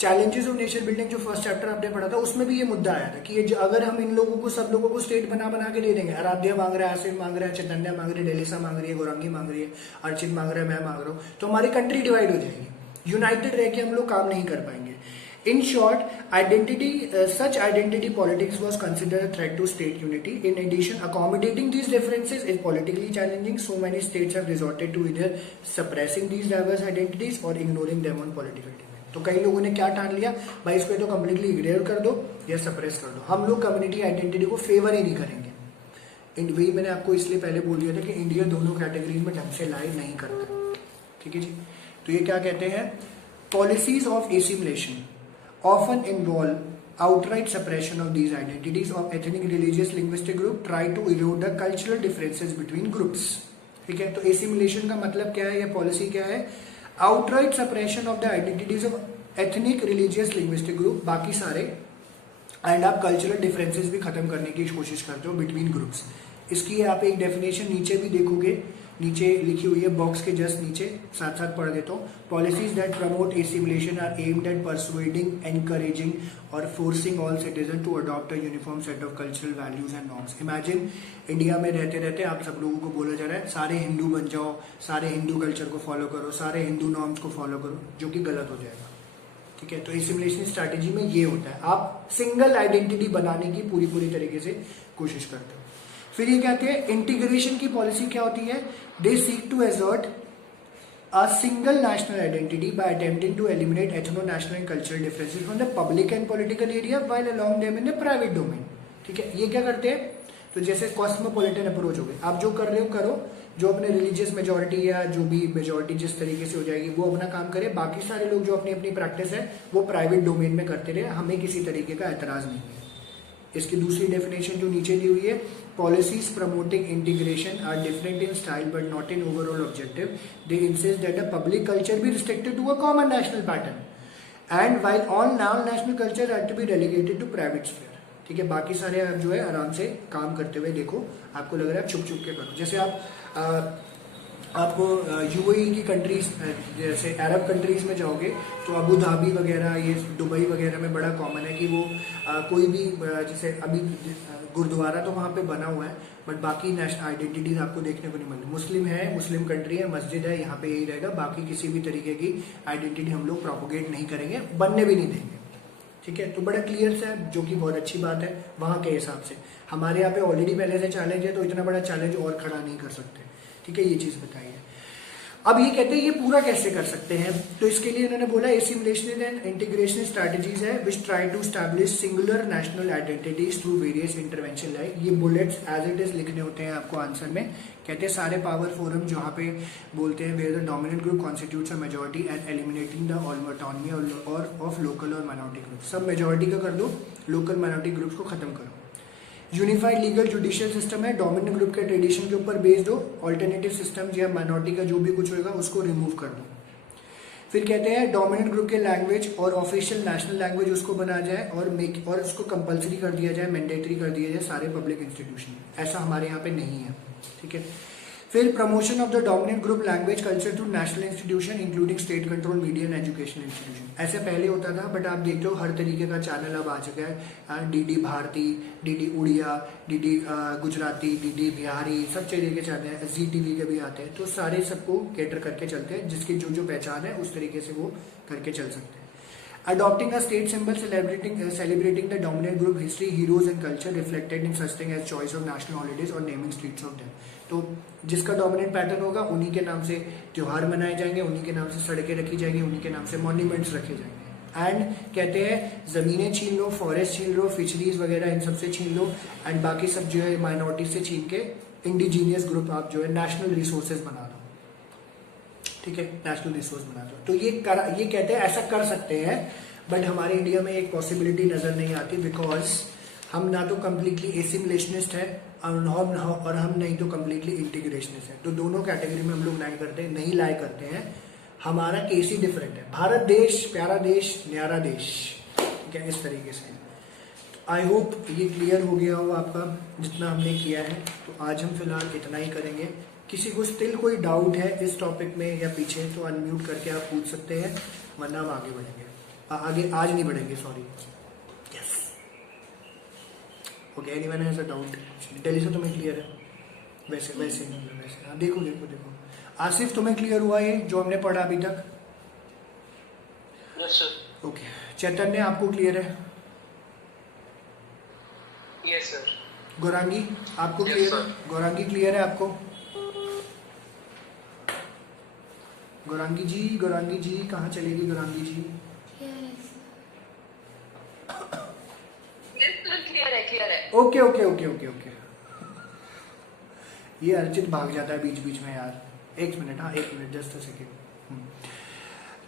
challenges of nation building जो फर्स्ट चैप्टर आपने पढ़ा था, उसमें भी ये मुद्दा आया था कि ये अगर हम इन लोगों को, सब लोगों को स्टेट बना के दे देंगे, आराध्या मांग रहा है, आसिफ मांग रहा है, चैतन्या मांग रही है, डेलिसा मांग रही है, गौरांगी मांग रही है, अर्चित मांग रहा है, मैं मांग रहा हूँ, तो हमारी कंट्री डिवाइड हो जाएगी। यूनाइटेड रह के हम लोग काम नहीं कर पाएंगे। In short, such identity politics was considered a threat to state unity. In addition, accommodating these differences is politically challenging. So many states have resorted to either suppressing these diverse identities or ignoring them on political debate. तो कई लोगों ने क्या ठान लिया, भाई इसको तो कम्प्लीटली इग्नोर कर दो या सप्रेस कर दो। हम लोग कम्युनिटी आइडेंटिटी को फेवर ही नहीं करेंगे। वही मैंने आपको इसलिए पहले बोल दिया था कि इंडिया दोनों कैटेगरी में ढंग से लाई नहीं करता, ठीक है जी। तो ये क्या कहते हैं, policies of assimilation often involve outright suppression of these identities of ethnic, religious, linguistic group try to erode the cultural differences between groups. ठीक है, तो assimilation का मतलब क्या है या पॉलिसी क्या है? outright suppression of the identities of ethnic, religious, linguistic group, बाकी सारे, एंड आप कल्चरल डिफरेंसेस भी खत्म करने की कोशिश करते हो बिटवीन ग्रुप्स। इसकी आप एक डेफिनेशन नीचे भी देखोगे, नीचे लिखी हुई है बॉक्स के जस्ट नीचे, साथ साथ पढ़ देता हूँ। Policies that promote assimilation are aimed at persuading, encouraging और forcing all citizen to adopt a uniform set of cultural values and norms. Imagine India में रहते रहते आप सब लोगों को बोला जा रहा है सारे हिंदू बन जाओ, सारे हिंदू कल्चर को फॉलो करो, सारे हिंदू नॉर्म्स को फॉलो करो, जो कि गलत हो जाएगा। ठीक है, तो एसिमिलेशन स्ट्रैटेजी में ये होता है, आप सिंगल आइडेंटिटी बनाने की पूरी तरीके से कोशिश करते हो। फिर ये कहते हैं इंटीग्रेशन की पॉलिसी क्या होती है? They seek to assert a single national identity by attempting to eliminate ethno national and cultural differences from the public and political area while along them in the private domain. ठीक है, ये क्या करते हैं? तो जैसे कॉस्मोपॉलिटन अप्रोच हो गए, आप जो कर रहे हो करो, जो अपने रिलीजियस मेजोरिटी या जो भी मेजोरिटी जिस तरीके से हो जाएगी वो अपना काम करे, बाकी सारे लोग जो अपनी अपनी प्रैक्टिस है वो प्राइवेट डोमेन में करते रहे, हमें किसी तरीके का एतराज नहीं है। इसकी दूसरी डेफिनेशन जो नीचे दी हुई है, policies promoting integration are different in style but not in overall objective. They insist that the public culture be restricted to a common national pattern and while all non national culture are to be delegated to private sphere. ठीक है, बाकी सारे आप जो है आराम से काम करते हुए देखो, आपको लग रहा है छुप के करो। जैसे आपको यूएई की कंट्रीज, जैसे अरब कंट्रीज में जाओगे तो अबू धाबी वगैरह, ये दुबई वगैरह में बड़ा कॉमन है कि वो कोई भी, जैसे अभी गुरुद्वारा तो वहाँ पे बना हुआ है, बट बाकी नेशनल आइडेंटिटीज आपको देखने को नहीं मिलती। मुस्लिम है, मुस्लिम कंट्री है, मस्जिद है, यहाँ पे यही रहेगा, बाकी किसी भी तरीके की आइडेंटिटी हम लोग प्रोपोगेट नहीं करेंगे, बनने भी नहीं देंगे। ठीक है, तो बड़ा क्लियर सा है, जो कि बहुत अच्छी बात है वहाँ के हिसाब से। हमारे यहाँ पे ऑलरेडी पहले से चैलेंज है, तो इतना बड़ा चैलेंज और खड़ा नहीं कर सकते। ठीक है, ये चीज बताइए। अब ये कहते हैं ये पूरा कैसे कर सकते हैं, तो इसके लिए इन्होंने बोला एसिमिलेशन एंड इंटीग्रेशन स्ट्रैटेजीज है which try to establish singular national identities through various intervention. Like ये बुलेट्स एज इट इज लिखने होते हैं आपको आंसर में। कहते हैं सारे पावर फोरम जहाँ पे बोलते हैं where the dominant group constitutes a majority and eliminating the autonomy और ऑफ लोकल और माइनॉरिटी ग्रुप। सब मेजॉरिटी का कर दो, लोकल माइनॉरिटी ग्रुप्स को खत्म करो। यूनिफाइड लीगल जुडिशियल सिस्टम है, डोमिनेंट ग्रुप के ट्रेडिशन के ऊपर बेस्ड हो, ऑल्टरनेटिव सिस्टम या माइनॉरिटी का जो भी कुछ होगा उसको रिमूव कर दो। फिर कहते हैं डोमिनेंट ग्रुप के लैंग्वेज और ऑफिशियल नेशनल लैंग्वेज उसको बनाया जाए और उसको कंपलसरी कर दिया जाए, मैंडेटरी कर दिया जाए सारे पब्लिक इंस्टीट्यूशन में। ऐसा हमारे यहाँ पे नहीं है। ठीक है, फिर promotion of the dominant group language culture through national institution including state control media and educational institution. ऐसे पहले होता था, बट आप देखते हो हर तरीके का चैनल अब आ चुका है, DD Bharati, DD Oriya, DD Gujarati, DD Bihari, सब तरीके के चैनल हैं, जी टीवी के भी आते हैं। तो सारे सबको कैटर करके चलते हैं, जिसकी जो जो पहचान है उस तरीके से वो करके चल सकते हैं। Adopting a state symbol celebrating the dominant group history, heroes and culture reflected in such thing as choice of national holidays or naming streets of them। तो जिसका डोमिनेंट पैटर्न होगा उन्हीं के नाम से त्योहार मनाए जाएंगे, उन्हीं के नाम से सड़कें रखी जाएंगी, उन्हीं के नाम से मॉन्यूमेंट्स रखे जाएंगे। एंड कहते हैं जमीनें छीन लो, फॉरेस्ट छीन लो, फिशरीज वगैरह इन सब से छीन लो, एंड बाकी सब जो है माइनॉरिटी से छीन के इंडिजीनियस ग्रुप आप जो है नेशनल रिसोर्सेज बना दो। ठीक है, नेशनल रिसोर्स बना दो। तो ये कहते हैं ऐसा कर सकते हैं, बट हमारे इंडिया में एक पॉसिबिलिटी नजर नहीं आती, बिकॉज हम ना तो कम्प्लीटली एसिमिलेशनिस्ट है और हम नहीं तो कम्प्लीटली इंटीग्रेशनिस्ट है। तो दोनों कैटेगरी में हम लोग नहीं लाई करते हैं। हमारा केस ही डिफरेंट है। भारत देश प्यारा देश, न्यारा देश। ठीक है, इस तरीके से। आई होप ये क्लियर हो गया हो आपका जितना हमने किया है। तो आज हम फिलहाल इतना ही करेंगे। किसी को स्टिल कोई डाउट है इस टॉपिक में या पीछे, तो अनम्यूट करके आप पूछ सकते हैं, वरना हम आगे बढ़ेंगे। आगे आज नहीं बढ़ेंगे, sorry. Yes, okay, anyone has a doubt? Delhi से तुम्हें क्लियर है? वैसे हाँ, देखो आसिफ, तुम्हें क्लियर हुआ ये जो हमने पढ़ा अभी तक? Yes sir. ओके, चैतन्य आपको क्लियर है? Yes sir. गौरांगी आपको क्लियर है? गौरांगी क्लियर है आपको? गौरांगी जी कहाँ चलेगी गौरांगी जी? क्लियर है। ओके। ये अर्चित भाग जाता है बीच बीच में यार। एक मिनट, जस्ट अ सेकेंड।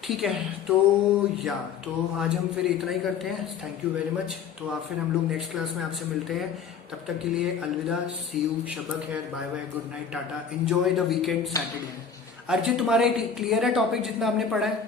ठीक है, तो आज हम फिर इतना ही करते हैं। Thank you very much. तो आप फिर हम लोग नेक्स्ट क्लास में आपसे मिलते हैं। तब तक के लिए अलविदा, सी यू, शबक खैर, bye bye, good night, tata, enjoy the weekend, Saturday है। अर्जित, तुम्हारा क्लियर है टॉपिक जितना हमने पढ़ा है?